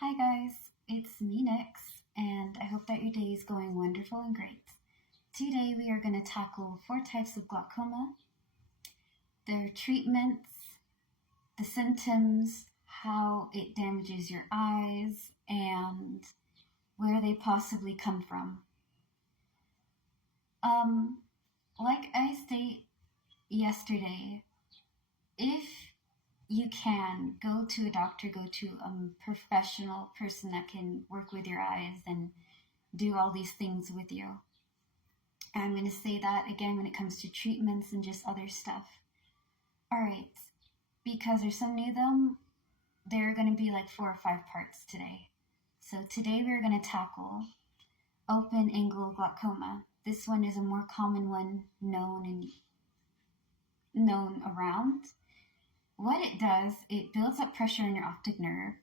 Hi guys, it's me Nix, and I hope that your day is going wonderful and great. Today we are going to tackle 4 types of glaucoma, their treatments, the symptoms, how it damages your eyes, and where they possibly come from. Like I stated yesterday, if you can go to a doctor, go to a professional person that can work with your eyes and do all these things with you. I'm going to say that again when it comes to treatments and just other stuff. All right, because there's so many of them, there are going to be like 4 or 5 parts today. So today we're going to tackle open angle glaucoma. This one is a more common one known around. What it does, it builds up pressure in your optic nerve,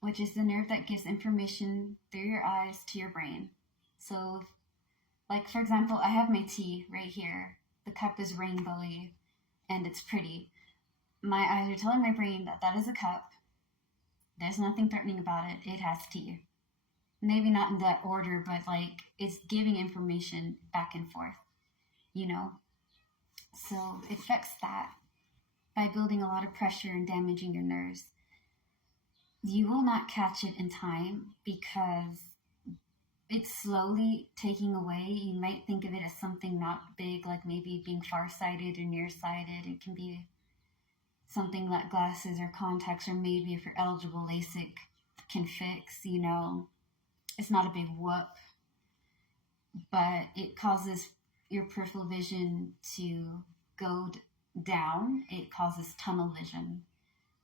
which is the nerve that gives information through your eyes to your brain. So, like for example, I have my tea right here. The cup is rainbowy and it's pretty. My eyes are telling my brain that that is a cup. There's nothing threatening about it. It has tea. Maybe not in that order, but like it's giving information back and forth, you know? So it affects that by building a lot of pressure and damaging your nerves. You will not catch it in time because it's slowly taking away. You might think of it as something not big, like maybe being farsighted or nearsighted. It can be something that glasses or contacts, or maybe if you're eligible, LASIK can fix, you know. It's not a big whoop, but it causes your peripheral vision to go down. It causes tunnel vision.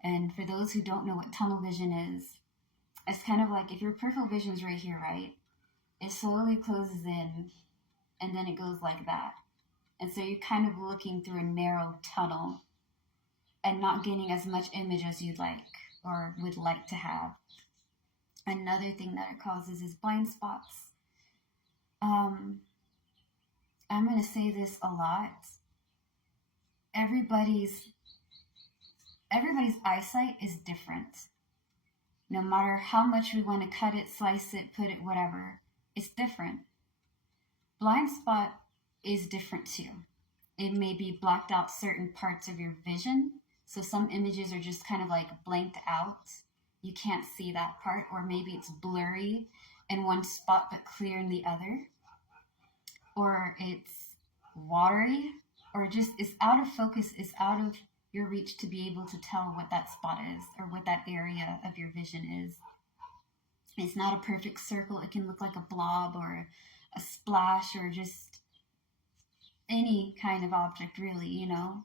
And for those who don't know what tunnel vision is, it's kind of like if your peripheral vision is right here, right? It slowly closes in and then it goes like that. And so you're kind of looking through a narrow tunnel and not getting as much image as you'd like or would like to have. Another thing that it causes is blind spots. I'm going to say this a lot. Everybody's eyesight is different. No matter how much we want to cut it, slice it, put it, whatever, it's different. Blind spot is different too. It may be blacked out certain parts of your vision. So some images are just kind of like blanked out. You can't see that part, or maybe it's blurry in one spot but clear in the other. Or it's watery, or just is out of focus, is out of your reach to be able to tell what that spot is or what that area of your vision is. It's not a perfect circle. It can look like a blob or a splash or just any kind of object, really, you know.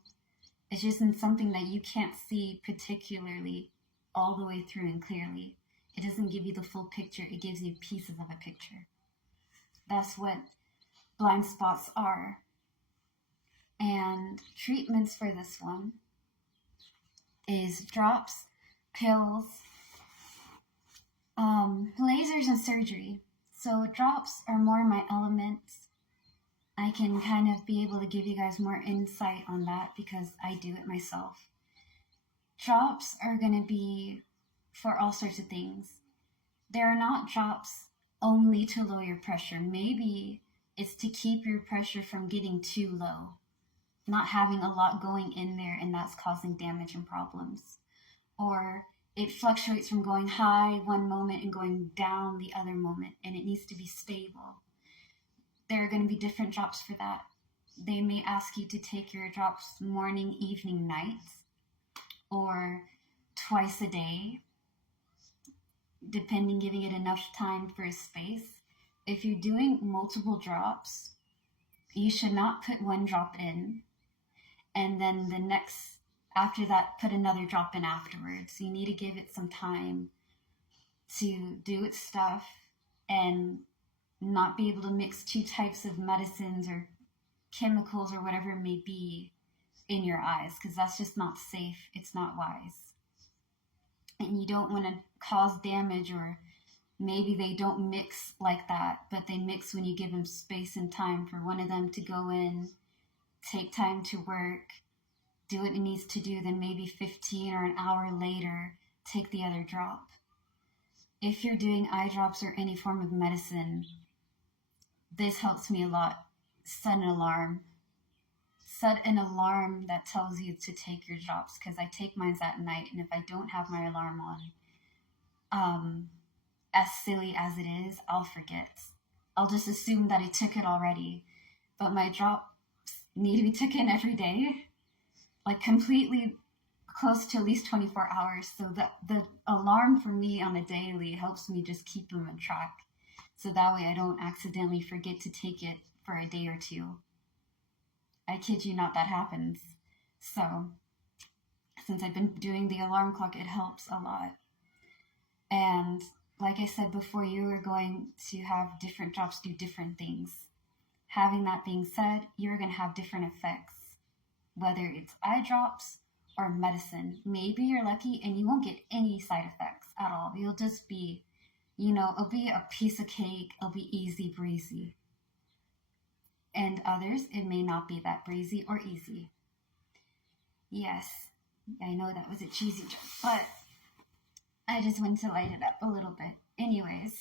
It's just in something that you can't see particularly all the way through and clearly. It doesn't give you the full picture. It gives you pieces of a picture. That's what blind spots are. And treatments for this one is drops, pills, lasers, and surgery. So drops are more my element. I can kind of be able to give you guys more insight on that because I do it myself. Drops are going to be for all sorts of things. There are not drops only to lower your pressure. Maybe it's to keep your pressure from getting too low, not having a lot going in there, and that's causing damage and problems. Or it fluctuates from going high one moment and going down the other moment, and it needs to be stable. There are going to be different drops for that. They may ask you to take your drops morning, evening, night, or twice a day, depending, giving it enough time for a space. If you're doing multiple drops, you should not put one drop in and then the next, after that, put another drop in afterwards. You need to give it some time to do its stuff and not be able to mix 2 types of medicines or chemicals or whatever it may be in your eyes, because that's just not safe. It's not wise. And you don't want to cause damage, or maybe they don't mix like that, but they mix when you give them space and time for one of them to go in, take time to work, do what it needs to do, then maybe 15 or an hour later, take the other drop. if you're doing eye drops or any form of medicine, this helps me a lot. Set an alarm. Set an alarm that tells you to take your drops, because I take mine at night, and if I don't have my alarm on, as silly as it is, I'll forget. I'll just assume that I took it already. But my drops need to be taken every day, like completely close to at least 24 hours. So that the alarm for me on a daily helps me just keep them on track. So that way I don't accidentally forget to take it for a day or two. I kid you not, that happens. So since I've been doing the alarm clock, it helps a lot. And like I said before, you are going to have different drops do different things. Having that being said, you're going to have different effects, whether it's eye drops or medicine. Maybe you're lucky and you won't get any side effects at all. You'll just be, it'll be a piece of cake. It'll be easy breezy. And others, it may not be that breezy or easy. Yes, I know that was a cheesy joke, but I just wanted to light it up a little bit. Anyways,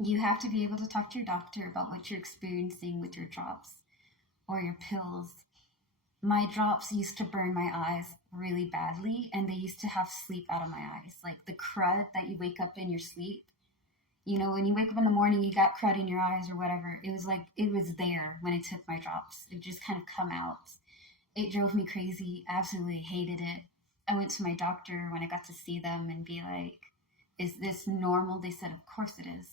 you have to be able to talk to your doctor about what you're experiencing with your drops or your pills. My drops used to burn my eyes really badly, and they used to have sleep out of my eyes, like the crud that you wake up in your sleep. When you wake up in the morning, you got crud in your eyes or whatever. It was like, it was there when I took my drops. It just kind of come out. It drove me crazy. Absolutely hated it. I went to my doctor when I got to see them and be like, is this normal? They said, of course it is.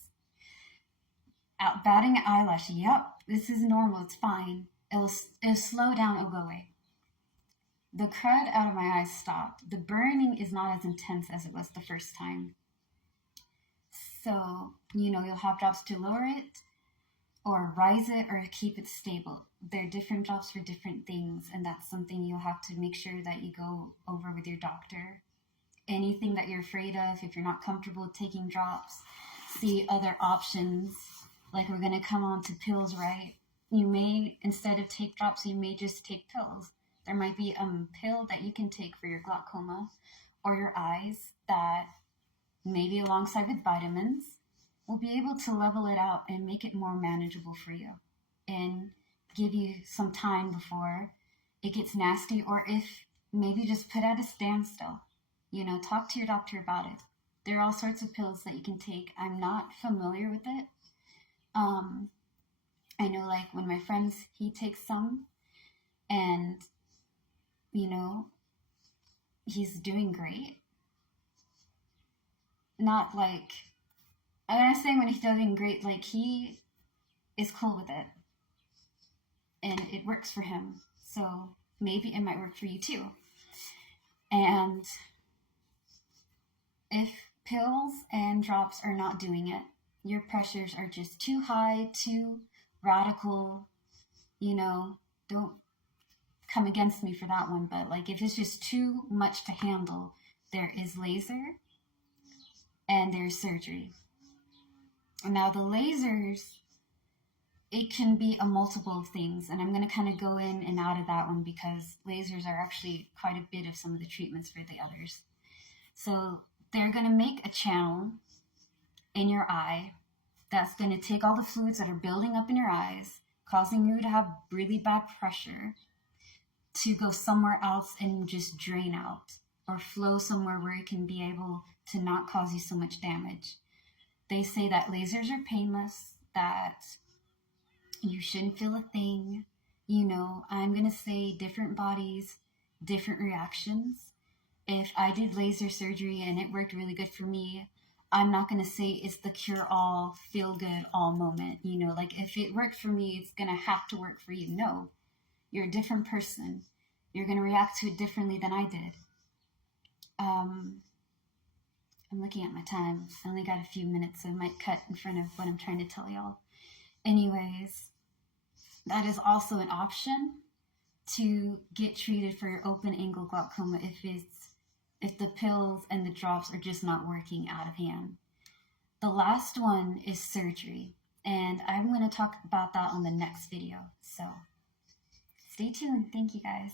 Batting an eyelash, yep, this is normal. It's fine. It'll slow down. It'll go away. The crud out of my eyes stopped. The burning is not as intense as it was the first time. So, you'll have drops to lower it or rise it or keep it stable. They're different drops for different things, and that's something you'll have to make sure that you go over with your doctor. Anything that you're afraid of, if you're not comfortable taking drops, see other options. Like, we're going to come on to pills, right? You may, instead of take drops, you may just take pills. There might be a pill that you can take for your glaucoma or your eyes that maybe alongside with vitamins will be able to level it out and make it more manageable for you and give you some time before it gets nasty, or if maybe just put at a standstill. Talk to your doctor about it. There are all sorts of pills that you can take. I'm not familiar with it. I know, like, when my friends, he takes some, and he's doing great. Not like, I'm gonna say when he's doing great, like, he is cool with it and it works for him. So maybe it might work for you too. And if pills and drops are not doing it, your pressures are just too high, too radical, don't come against me for that one. But like, if it's just too much to handle, there is laser and there's surgery. Now the lasers, it can be a multiple of things, and I'm going to kind of go in and out of that one because lasers are actually quite a bit of some of the treatments for the others. So they're going to make a channel in your eye that's going to take all the fluids that are building up in your eyes, causing you to have really bad pressure, to go somewhere else and just drain out or flow somewhere where it can be able to not cause you so much damage. They say that lasers are painless, that you shouldn't feel a thing. I'm going to say different bodies, different reactions. If I did laser surgery and it worked really good for me, I'm not going to say it's the cure-all, feel-good-all moment. Like, if it worked for me, it's going to have to work for you. No, you're a different person. You're going to react to it differently than I did. I'm looking at my time. I only got a few minutes, so I might cut in front of what I'm trying to tell y'all. Anyways, that is also an option to get treated for your open angle glaucoma if the pills and the drops are just not working out of hand. The last one is surgery, and I'm going to talk about that on the next video. So stay tuned. Thank you guys.